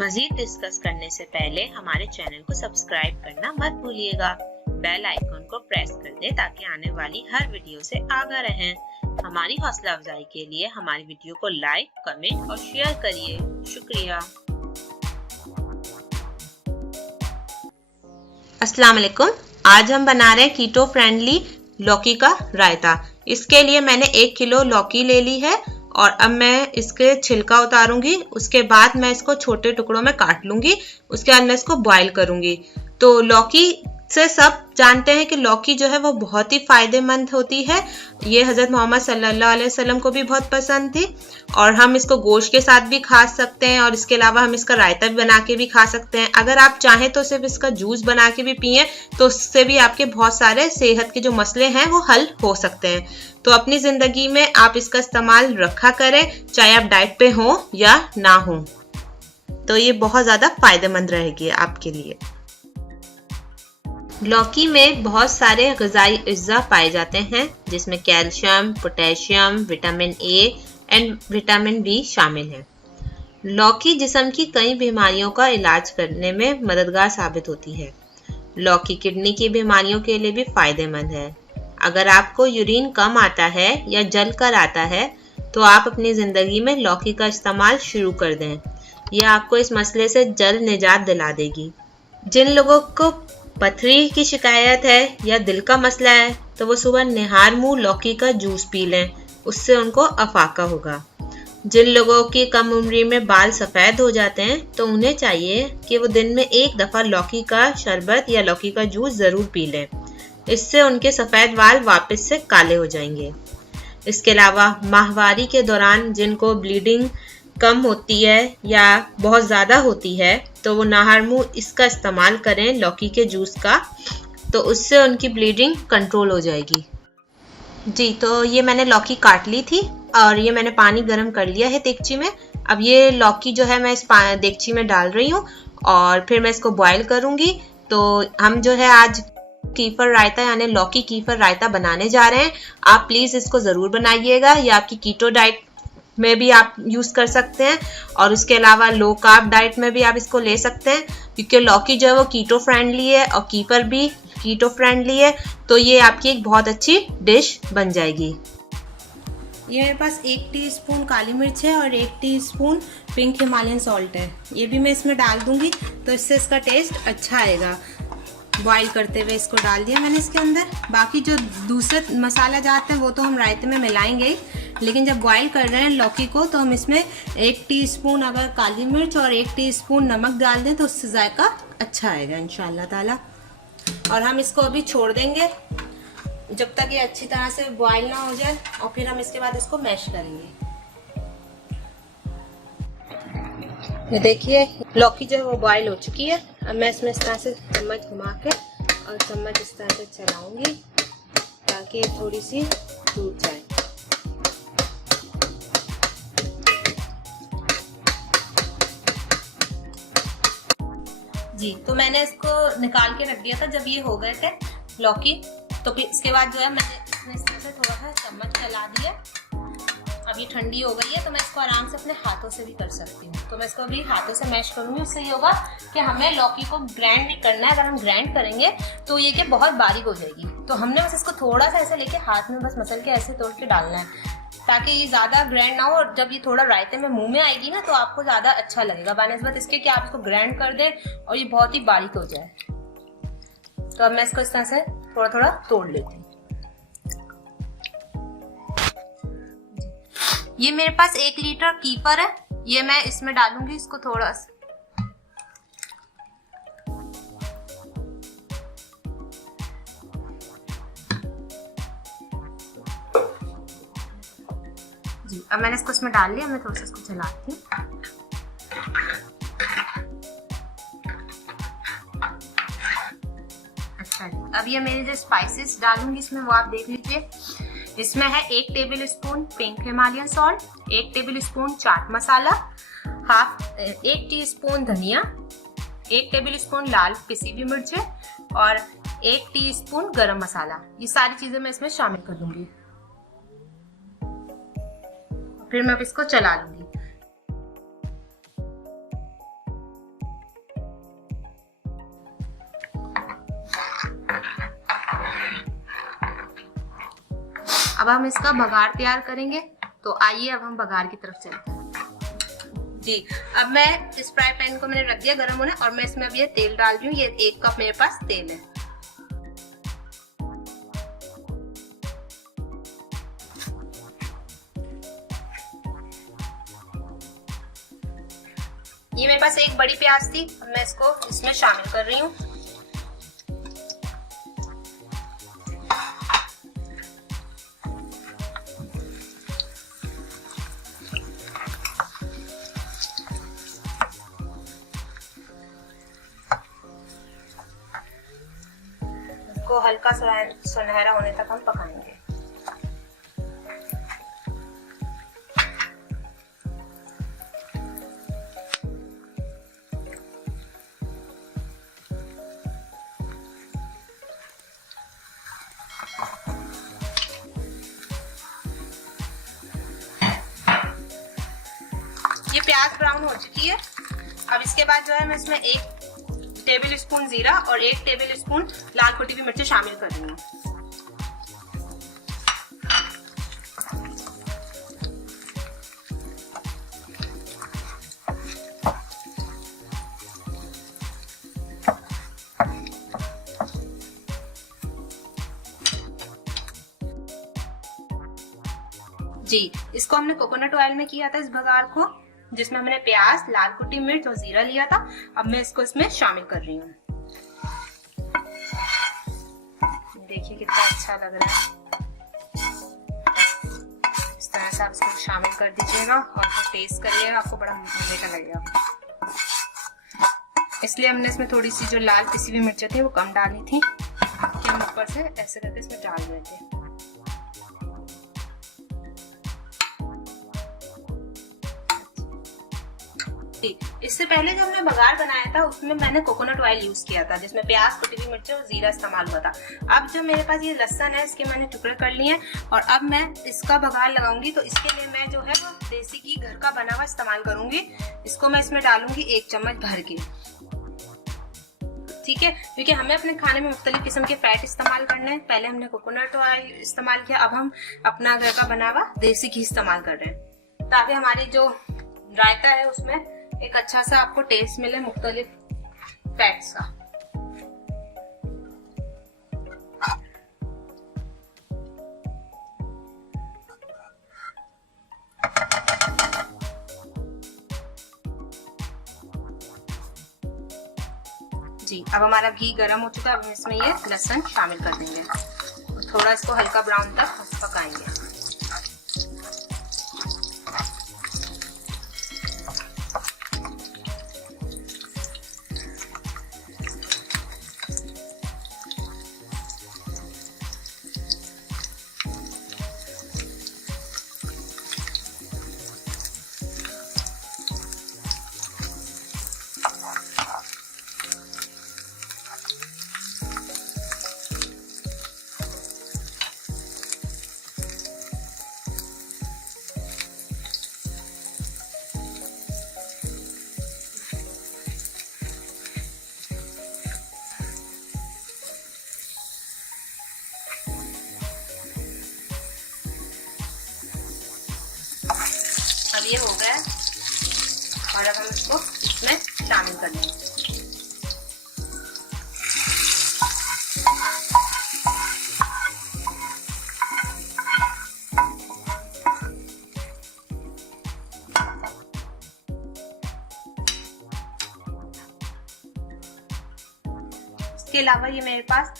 मजीद discuss करने से पहले हमारे चैनल को सब्सक्राइब करना मत भूलिएगा। बेल आइकन को प्रेस कर दें ताकि आने वाली हर वीडियो से आगाह रहें। हमारी हौसला अफजाई के लिए हमारी वीडियो को लाइक, कमेंट और शेयर करिए। शुक्रिया। अस्सलाम वालेकुम। आज हम बना रहे हैं कीटो फ्रेंडली लौकी का रायता। इसके लिए मैंने 1 किलो लौकी ले ली है और अब मैं इसके छिलका उतारूंगी। उसके बाद मैं इसको छोटे टुकड़ों में काट लूंगी। उसके बाद मैं इसको बॉईल करूंगी। तो लौकी से सब जानते हैं कि लौकी जो है वो बहुत ही फायदेमंद होती है। ये हजरत मोहम्मद सल्लल्लाहु अलैहि वसल्लम को भी बहुत पसंद थी और हम इसको गोश्त के साथ भी खा सकते हैं और इसके अलावा हम इसका रायता भी बना के भी खा सकते हैं। अगर आप चाहें तो सिर्फ इसका जूस बना के भी पिए तो उससे भी आपके बहुत सारे सेहत के जो मसले हैं वो हल हो सकते हैं। तो अपनी जिंदगी में आप इसका इस्तेमाल रखा करें, चाहे आप डाइट पे हो या ना हो। तो ये बहुत ज्यादा फायदेमंद रहेगी आपके लिए। लौकी में बहुत सारे ग़िज़ाई अज्जा पाए जाते हैं जिसमें calcium, potassium, vitamin A and vitamin B शामिल है। लौकी जिस्म की कई बीमारियों का इलाज करने में मददगार साबित होती है। लौकी किडनी की बीमारियों के लिए भी फायदेमंद है। अगर आपको यूरिन कम आता है या जल कर आता है तो आप अपनी ज़िंदगी में लौकी का इस्तेमाल शुरू कर दें। यह आपको इस मसले से जल्द निजात दिला देगी। जिन लोगों को पथरी की शिकायत है या दिल का मसला है तो वो सुबह निहार मुंह लौकी का जूस पी लें, उससे उनको अफाका होगा। जिन लोगों की कम उम्री में बाल सफ़ेद हो जाते हैं तो उन्हें चाहिए कि वो दिन में 1 दफ़ा लौकी का शरबत या लौकी का जूस ज़रूर पी लें। इससे उनके सफ़ेद बाल वापस से काले हो जाएंगे। इसके अलावा माहवारी के दौरान जिनको ब्लीडिंग कम होती है या बहुत ज़्यादा होती है तो वो नाहर मुंह इसका इस्तेमाल करें लौकी के जूस का, तो उससे उनकी ब्लीडिंग कंट्रोल हो जाएगी। जी, तो ये मैंने लौकी काट ली थी और ये मैंने पानी गर्म कर लिया है देगची में। अब ये लौकी जो है मैं इस देगची में डाल रही हूँ और फिर मैं इसको बॉयल करूँगी। तो हम जो है आज कीफर रायता यानी लौकी कीफर रायता बनाने जा रहे हैं। आप प्लीज़ इसको ज़रूर बनाइएगा। ये आपकी कीटो डाइट में भी आप यूज़ कर सकते हैं और उसके अलावा लो कार्ब डाइट में भी आप इसको ले सकते हैं क्योंकि लौकी जो है वो कीटो फ्रेंडली है और कीफर भी कीटो फ्रेंडली है। तो ये आपकी एक बहुत अच्छी डिश बन जाएगी। ये मेरे पास 1 टीस्पून काली मिर्च है और 1 टीस्पून पिंक हिमालयन सॉल्ट है। ये भी मैं इसमें डाल दूंगी तो इससे इसका टेस्ट अच्छा आएगा। बॉईल करते हुए इसको डाल दिया मैंने इसके अंदर। बाकी जो दूसरे मसाला जाते हैं वो तो हम रायते में मिलाएंगे ही, लेकिन जब बॉईल कर रहे हैं लौकी को तो हम इसमें 1 टीस्पून अगर काली मिर्च और 1 टीस्पून नमक डाल दें तो उससे जायका अच्छा आएगा इंशाल्लाह ताला। और हम इसको अभी छोड़ देंगे जब तक ये अच्छी तरह से बॉईल ना हो जाए और फिर हम इसके बाद इसको मैश करेंगे। ये देखिए लौकी जो है वो बॉईल हो चुकी है। अब मैं इसमें इस तरह से चम्मच घुमा के और चम्मच इस तरह से चलाऊंगी ताकि थोड़ी सी टूट जाए। जी, तो मैंने इसको निकाल के रख दिया था जब ये हो गए थे लौकी। तो फिर इसके बाद जो है मैंने इसमें इस तरह से थोड़ा सा चम्मच चला दिया। अब ये ठंडी हो गई है तो मैं इसको आराम से अपने हाथों से भी कर सकती हूँ। तो मैं इसको अभी हाथों से मैश करूँगी। उससे ये होगा कि हमें लौकी को ग्राइंड नहीं करना है। अगर हम ग्राइंड करेंगे तो ये क्या बहुत बारीक हो जाएगी। तो हमने बस इसको थोड़ा सा ऐसे लेके हाथ में बस मसल के ऐसे तोड़ के डालना है ताकि ये ज़्यादा ग्राइंड ना हो और जब ये थोड़ा रायते में मुंह में आएगी ना तो आपको ज़्यादा अच्छा लगेगा बानिस्बत इसके कि आप इसको ग्राइंड कर दें और ये बहुत ही बारीक हो जाए। तो अब मैं इसको इस तरह से थोड़ा थोड़ा तोड़ लेती हूँ। ये मेरे पास 1 लीटर कीफर है, ये मैं इसमें डालूंगी इसको थोड़ा सा। जी, अब मैंने इसको इसमें डाल लिया। मैं थोड़ा सा इसको चलाती हूँ। अच्छा जी, अब ये मेरे जो स्पाइसेस डालूंगी इसमें वो आप देख लीजिए। इसमें है 1 tablespoon pink Himalayan salt, 1 tablespoon chaat masala, 1 teaspoon धनिया, 1 टेबल स्पून लाल पिसी हुई मिर्चें और 1 टीस्पून गरम मसाला। ये सारी चीजें मैं इसमें शामिल कर दूंगी। फिर मैं अब इसको चला लूंगी। अब हम इसका बघार तैयार करेंगे, तो आइए अब हम बघार की तरफ चलते हैं। जी, अब मैं इस फ्राई पैन को मैंने रख दिया गर्म होने और मैं इसमें अब ये तेल डाल रही हूँ। ये 1 कप मेरे पास तेल है। ये मेरे पास एक बड़ी प्याज थी, अब मैं इसको इसमें शामिल कर रही हूँ। इसको हल्का सुनहरा होने तक हम पकाएंगे। ये प्याज ब्राउन हो चुकी है। अब इसके बाद जो है मैं इसमें 1 टेबल स्पून जीरा और 1 टेबल स्पून लाल कुटी हुई मिर्ची शामिल कर रही हूँ। जी, इसको हमने कोकोनट ऑयल में किया था इस बघार को, जिसमें हमने प्याज, लाल कुटी मिर्च और जीरा लिया था। अब मैं इसको इसमें शामिल कर रही हूँ। देखिए कितना अच्छा लग रहा है। इस तरह से आप इसको शामिल कर दीजिएगा और फिर टेस्ट करिएगा, आपको बड़ा मजे का लगेगा। इसलिए हमने इसमें थोड़ी सी जो लाल पिसी हुई मिर्चें थी वो कम डाली थी, कि हम ऊपर से ऐसे करके इसमें डाल रहे थे। इससे पहले जब मैं बघार बनाया था उसमें मैंने कोकोनट ऑयल यूज किया था, जिसमें प्याज, कुटी हुई मिर्ची और जीरा इस्तेमाल हुआ था। अब जब मेरे पास ये लहसुन है, इसके मैंने टुकड़े कर लिए हैं और अब मैं इसका बघार लगाऊंगी, तो इसके लिए मैं जो है वो देसी घी घर का बना हुआ इस्तेमाल करूंगी। इसको मैं इसमें डालूंगी 1 चम्मच भर के, ठीक है, क्योंकि हमें अपने खाने में मुख्तलिफ किस्म के फैट इस्तेमाल करने हैं। पहले हमने कोकोनट ऑयल इस्तेमाल किया, अब हम अपना घर का बना हुआ देसी घी इस्तेमाल कर रहे हैं, ताकि हमारी जो रायता है उसमें एक अच्छा सा आपको टेस्ट मिले मुख्तलिफ फैट्स का। जी, अब हमारा घी गर्म हो चुका है। अब हम इसमें ये लहसुन शामिल कर देंगे और थोड़ा इसको हल्का ब्राउन तक पकाएंगे। अब ये हो गया और अब हम इसको इसमें शामिल कर लेंगे। इसके अलावा ये मेरे पास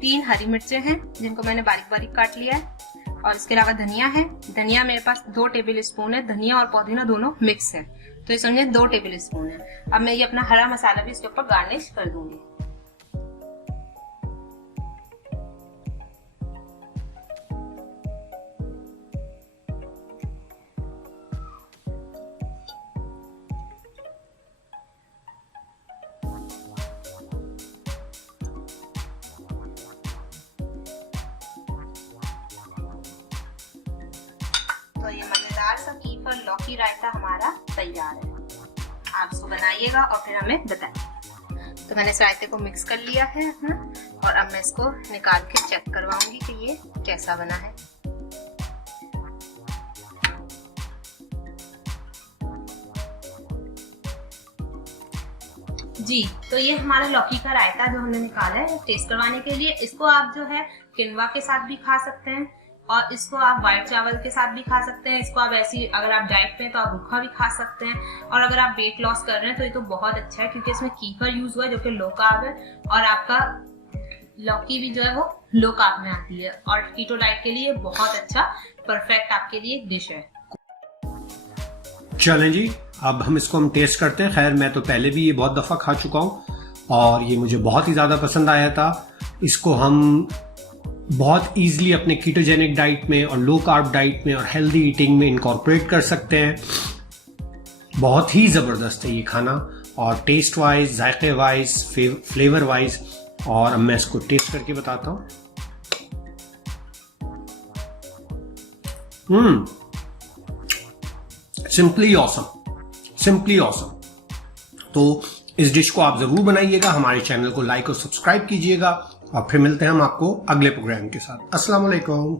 3 हरी मिर्चें हैं, जिनको मैंने बारीक बारीक काट लिया है, और इसके अलावा धनिया है। धनिया मेरे पास 2 टेबल स्पून है। धनिया और पुदीना दोनों मिक्स है, तो ये समझे 2 टेबल स्पून है। अब मैं ये अपना हरा मसाला भी इसके ऊपर गार्निश कर दूंगी। तो ये मजेदार सा कीफर लौकी रायता हमारा तैयार है। आप इसको बनाइएगा और फिर हमें बताएं। तो मैंने इस रायते को मिक्स कर लिया है अपना, और अब मैं इसको निकाल के चेक करवाऊंगी कि ये कैसा बना है। जी, तो ये हमारा लौकी का रायता जो हमने निकाला है टेस्ट करवाने के लिए। इसको आप जो है किनवा के साथ भी खा सकते हैं और इसको आप व्हाइट चावल के साथ भी खा सकते हैं। इसको आप ऐसी अगर आप डाइट पे हैं तो आप रूखा भी खा सकते हैं। और अगर आप वेट लॉस कर रहे हैं तो ये तो बहुत अच्छा है क्योंकि इसमें कीफर यूज हुआ है जो कि लो कार्ब है और आपका लौकी भी जो है वो लो कार्ब में आती है और कीटो डाइट के लिए बहुत अच्छा परफेक्ट आपके लिए डिश है। चलें जी, अब हम इसको टेस्ट करते हैं। खैर मैं तो पहले भी ये बहुत दफ़ा खा चुका हूँ और ये मुझे बहुत ही ज़्यादा पसंद आया था। इसको हम बहुत ईजिली अपने कीटोजेनिक डाइट में और लो कार्ब डाइट में और हेल्दी ईटिंग में इनकॉर्पोरेट कर सकते हैं। बहुत ही ज़बरदस्त है ये खाना और टेस्ट वाइज, जायके वाइज, फ्लेवर वाइज। और अब मैं इसको टेस्ट करके बताता हूँ। Simply awesome. तो इस डिश को आप जरूर बनाइएगा, हमारे चैनल को लाइक और सब्सक्राइब कीजिएगा और फिर मिलते हैं हम आपको अगले प्रोग्राम के साथ। अस्सलाम वालेकुम।